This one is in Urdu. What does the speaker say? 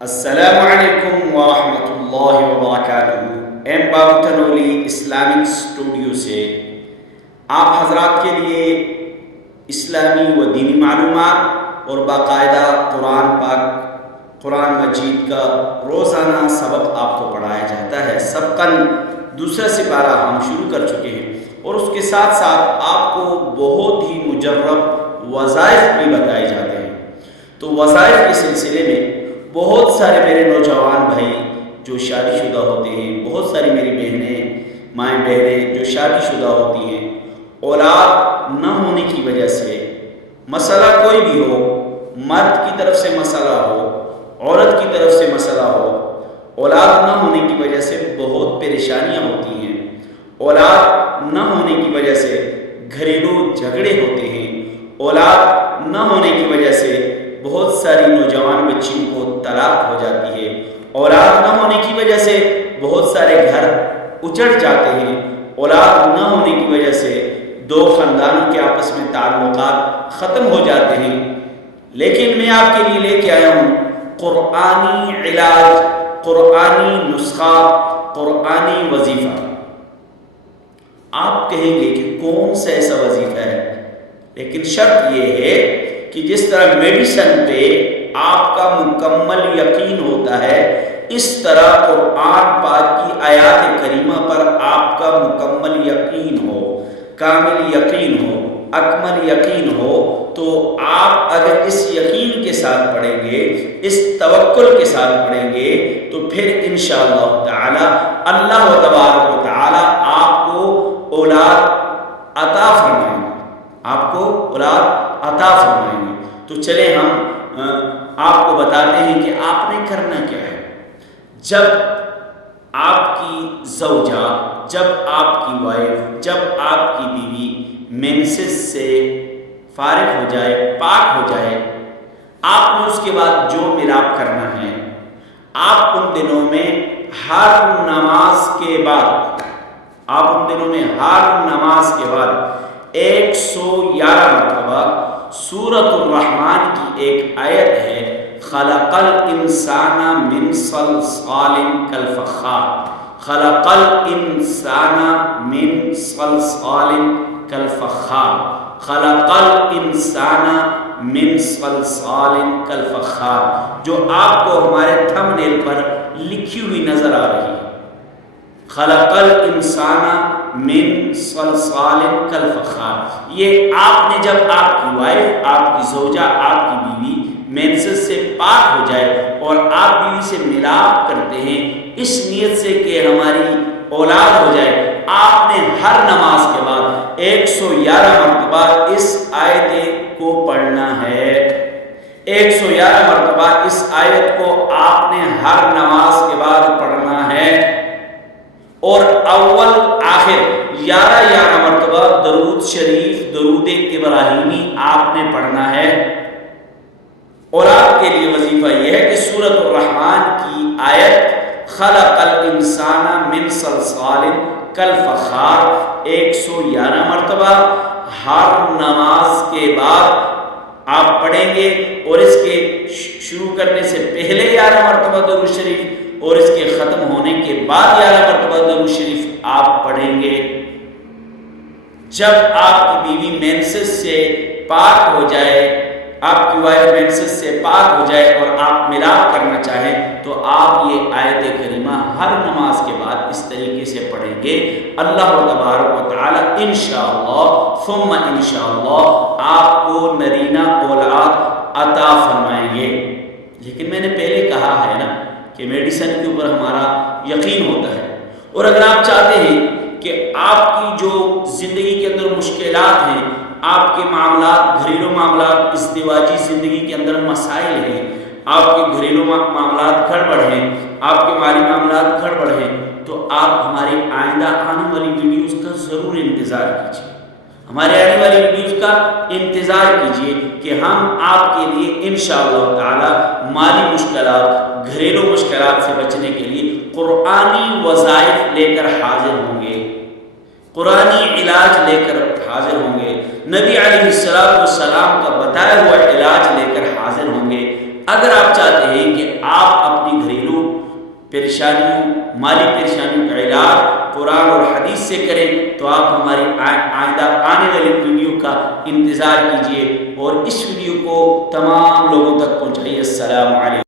السلام علیکم ورحمۃ اللہ وبرکاتہ۔ ایم بابو تنولی اسلامک اسٹوڈیو سے آپ حضرات کے لیے اسلامی و دینی معلومات اور باقاعدہ قرآن مجید کا روزانہ سبق آپ کو پڑھایا جاتا ہے۔ سبقاً دوسرا سپارہ ہم شروع کر چکے ہیں اور اس کے ساتھ ساتھ آپ کو بہت ہی مجرب وظائف بھی بتائے جاتے ہیں۔ تو وظائف کے سلسلے میں بہت سارے میرے نوجوان بھائی جو شادی شدہ ہوتے ہیں، بہت ساری میری بہنیں مائیں بہنیں جو شادی شدہ ہوتی ہیں، اولاد نہ ہونے کی وجہ سے مسئلہ کوئی بھی ہو، مرد کی طرف سے مسئلہ ہو، عورت کی طرف سے مسئلہ ہو، اولاد نہ ہونے کی وجہ سے بہت پریشانیاں ہوتی ہیں، اولاد نہ ہونے کی وجہ سے گھریلو جھگڑے ہوتے ہیں، اولاد نہ ہونے کی وجہ سے بہت ساری نوجوان بچیوں کو طلاق ہو جاتی ہے، اولاد نہ ہونے کی وجہ سے بہت سارے گھر اجڑ جاتے ہیں، اولاد نہ ہونے کی وجہ سے دو خاندانوں کے آپس میں تعلقات ختم ہو جاتے ہیں۔ لیکن میں آپ کے لیے لے کے آیا ہوں قرآنی علاج، قرآنی نسخہ، قرآنی وظیفہ۔ آپ کہیں گے کہ کون سا ایسا وظیفہ ہے؟ لیکن شرط یہ ہے کہ جس طرح میڈیسن پہ آپ کا مکمل یقین ہوتا ہے، اس طرح قرآن پاک کی آیات کریمہ پر آپ کا مکمل یقین ہو، کامل یقین ہو، اکمل یقین ہو، تو آپ اگر اس یقین کے ساتھ پڑھیں گے، اس توکل کے ساتھ پڑھیں گے، تو پھر انشاءاللہ تعالی اللہ تبارک و تعالی آپ کو اولاد عطا فرمائیں گے، آپ کو اولاد عطا فرمائیں گے۔ تو چلے ہم آپ کو بتاتے ہیں کہ آپ نے کرنا کیا ہے۔ جب آپ کی زوجہ، جب آپ کی وائف، جب آپ کی بیوی مینسز سے فارغ ہو جائے، پاک ہو جائے، آپ نے اس کے بعد جو ملاپ کرنا ہے، آپ ان دنوں میں ہر نماز کے بعد، آپ ان دنوں میں ہر نماز کے بعد 111 مرتبہ سورۃ الرحمن کی ایک آیت ہے، خلق الانسان من صلصال کالفخار، خلق الانسان من صلصال کالفخار، خلق الانسان من صلصال کالفخار، جو آپ کو ہمارے تھم نیل پر لکھی ہوئی نظر آ رہی ہے۔ خلق الانسان من صلصال کالفخار، یہ آپ نے جب آپ کی وائف، آپ کی زوجہ، آپ کی بیوی مینسز سے پاک ہو جائے اور آپ بیوی سے ملاپ کرتے ہیں اس نیت سے کہ ہماری اولاد ہو جائے، آپ نے ہر نماز کے بعد 111 مرتبہ اس آیت کو پڑھنا ہے۔ 111 مرتبہ اس آیت کو آپ نے ہر نماز کے بعد پڑھنا ہے، اور اول آخر 11 مرتبہ درود شریف، درود ابراہیمی آپ نے پڑھنا ہے۔ اور آپ کے لیے وظیفہ یہ ہے کہ سورۃ الرحمن کی آیت خلق الانسان من صلصال کالفخار 111 مرتبہ ہر نماز کے بعد آپ پڑھیں گے، اور اس کے شروع کرنے سے پہلے 11 مرتبہ درود شریف اور اس کے ختم ہونے کے بعد 11 مرتبہ درود شریف آپ پڑھیں گے۔ جب آپ کی بیوی مینسز سے پاک ہو جائے، آپ کی وائف مینسز سے پاک ہو جائے اور آپ ملاپ کرنا چاہیں، تو آپ یہ آیت کریمہ ہر نماز کے بعد اس طریقے سے پڑھیں گے۔ اللہ تبارک و تعالی انشاءاللہ ثم انشاءاللہ آپ کو نرینہ اولاد عطا فرمائیں گے۔ لیکن میں نے پہلے کہا ہے نا کہ میڈیسن کے اوپر ہمارا یقین ہوتا ہے، اور اگر آپ چاہتے ہیں کہ آپ کی جو زندگی کے اندر مشکلات ہیں، آپ کے معاملات، گھریلو معاملات، ازدواجی زندگی کے اندر مسائل ہیں، آپ کے گھریلو معاملات گڑبڑ ہیں، آپ کے مالی معاملات گڑبڑ ہیں، تو آپ ہماری آئندہ آنے والی ویڈیوز کا ضرور انتظار کیجیے، ہمارے آنے والی ویڈیوز کا انتظار کیجیے کہ ہم آپ کے لیے انشاءاللہ تعالی مالی مشکلات، گھریلو مشکلات سے بچنے کے لیے قرآنی وظائف لے کر حاضر ہوں گے، قرآنی علاج لے کر حاضر ہوں گے، نبی علیہ السلام کا بتایا ہوا علاج لے کر حاضر ہوں گے۔ اگر آپ چاہتے ہیں کہ آپ اپنی گھریلو پریشانیوں، مالی پریشانیوں کا علاج قرآن اور حدیث سے کریں، تو آپ ہماری آئندہ آنے والی ویڈیو کا انتظار کیجیے اور اس ویڈیو کو تمام لوگوں تک پہنچائیے۔ السلام علیکم۔